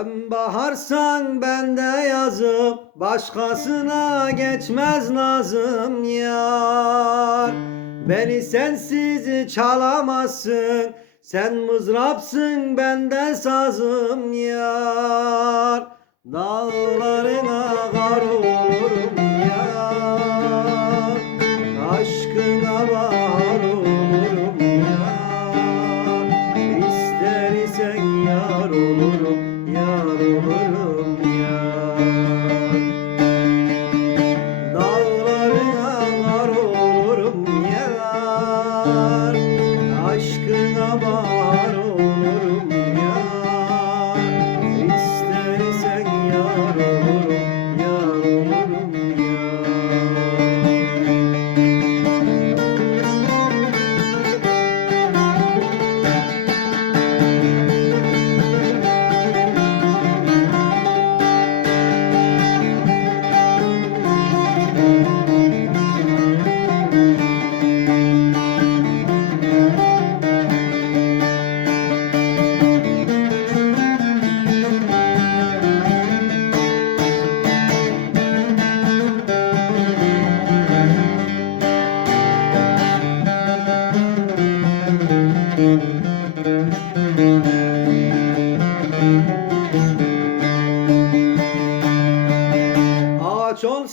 Sen baharsan ben de yazım Başkasına geçmez nazım yar. Beni sensiz çalamazsın Sen mızrapsın bende sazım yar. Dağlarına karun Yar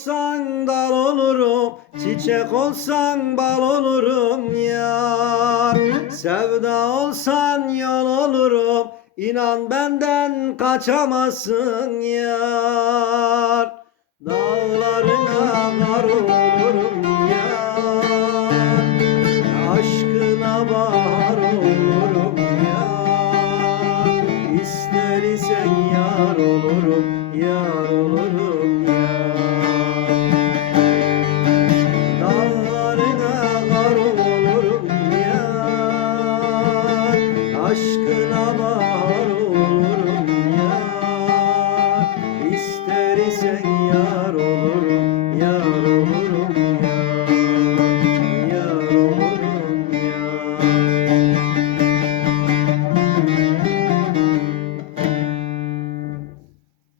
olsan dal olurum Çiçek olsan bal olurum yar. Sevda olsan yol olurum İnan benden kaçamazsın yar. Dağlarına kar olurum yar. Aşkına bahar olurum yar. İster yar olurum, yar olurum. Sakın aman